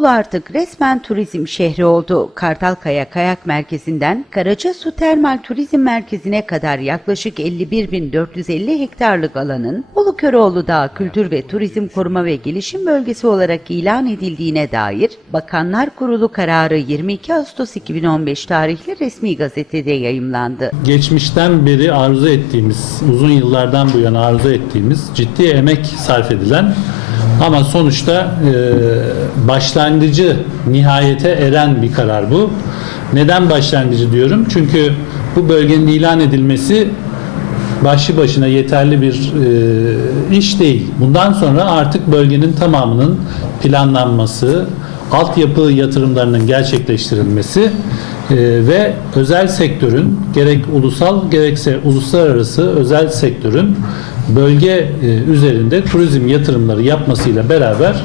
Bolu artık resmen turizm şehri oldu. Kartalkaya Kayak Merkezi'nden Karacasu Termal Turizm Merkezi'ne kadar yaklaşık 51.450 hektarlık alanın Bolu Köroğlu Dağı Kültür ve Turizm Koruma ve Gelişim Bölgesi olarak ilan edildiğine dair Bakanlar Kurulu kararı 22 Ağustos 2015 tarihli resmi gazetede yayımlandı. geçmişten beri arzu ettiğimiz, uzun yıllardan bu yana arzu ettiğimiz, ciddi emek sarf edilen ama sonuçta e, başlangıcı nihayete eren bir karar bu. Neden başlangıcı diyorum? Çünkü bu bölgenin ilan edilmesi başlı başına yeterli bir e, iş değil. Bundan sonra artık bölgenin tamamının planlanması, altyapı yatırımlarının gerçekleştirilmesi e, ve özel sektörün gerek ulusal gerekse uluslararası özel sektörün bölge e, üzerinde turizm yatırımları yapmasıyla beraber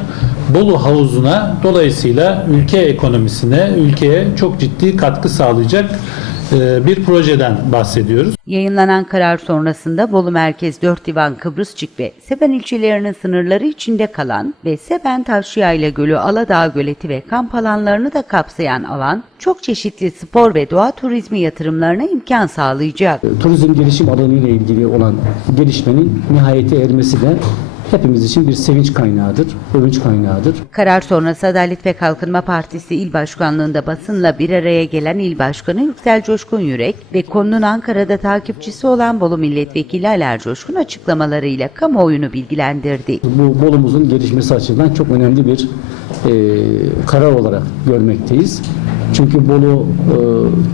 Bolu Havuzu'na dolayısıyla ülke ekonomisine, ülkeye çok ciddi katkı sağlayacak bir projeden bahsediyoruz. Yayınlanan karar sonrasında Bolu Merkez 4 Divan Kıbrısçık ve Seben ilçelerinin sınırları içinde kalan ve Seben Taşyayla Gölü, Aladağ Göleti ve kamp alanlarını da kapsayan alan çok çeşitli spor ve doğa turizmi yatırımlarına imkan sağlayacak. turizm gelişim alanı ile ilgili olan gelişmenin nihayete ermesi de hepimiz için bir sevinç kaynağıdır, övünç kaynağıdır. Karar sonrası Adalet ve Kalkınma Partisi İl Başkanlığında basınla bir araya gelen İl Başkanı Yüksel Coşkun Yürek ve konunun Ankara'da takipçisi olan Bolu Milletvekili Aler Coşkun açıklamalarıyla kamuoyunu bilgilendirdi. Bu Bolumuzun gelişmesi açısından çok önemli bir e, karar olarak görmekteyiz. Çünkü Bolu e,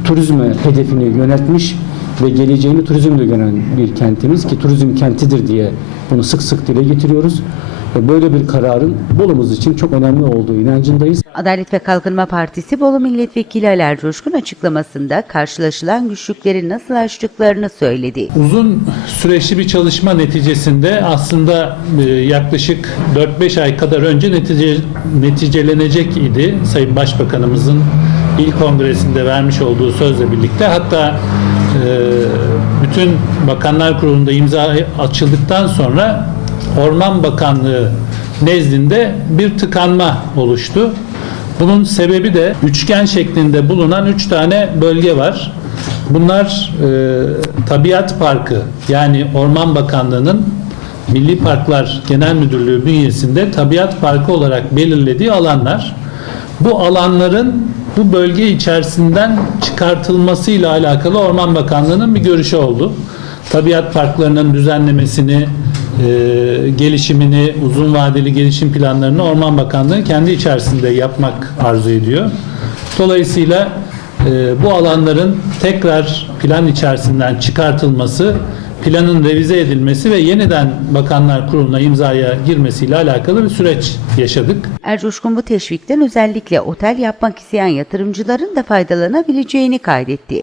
turizme hedefini yöneltmiş ve geleceğini turizmle gören bir kentimiz ki turizm kentidir diye bunu sık sık dile getiriyoruz. Ve böyle bir kararın Bolumuz için çok önemli olduğu inancındayız. Adalet ve Kalkınma Partisi Bolu Milletvekili Aler Coşkun açıklamasında karşılaşılan güçlükleri nasıl aştıklarını söyledi. Uzun süreçli bir çalışma neticesinde aslında e, yaklaşık 4-5 ay kadar önce netice, neticelenecek idi. Sayın Başbakanımızın il kongresinde vermiş olduğu sözle birlikte hatta e, bütün bakanlar kurulunda imza açıldıktan sonra Orman Bakanlığı nezdinde bir tıkanma oluştu. Bunun sebebi de üçgen şeklinde bulunan üç tane bölge var. Bunlar e, Tabiat Parkı yani Orman Bakanlığı'nın Milli Parklar Genel Müdürlüğü bünyesinde Tabiat Parkı olarak belirlediği alanlar. Bu alanların bu bölge içerisinden çıkartılmasıyla alakalı Orman Bakanlığı'nın bir görüşü oldu. Tabiat parklarının düzenlemesini, e, gelişimini, uzun vadeli gelişim planlarını Orman Bakanlığı kendi içerisinde yapmak arzu ediyor. Dolayısıyla e, bu alanların tekrar plan içerisinden çıkartılması, planın revize edilmesi ve yeniden Bakanlar Kurulu'na imzaya girmesiyle alakalı bir süreç yaşadık. Ercoşkun bu teşvikten özellikle otel yapmak isteyen yatırımcıların da faydalanabileceğini kaydetti.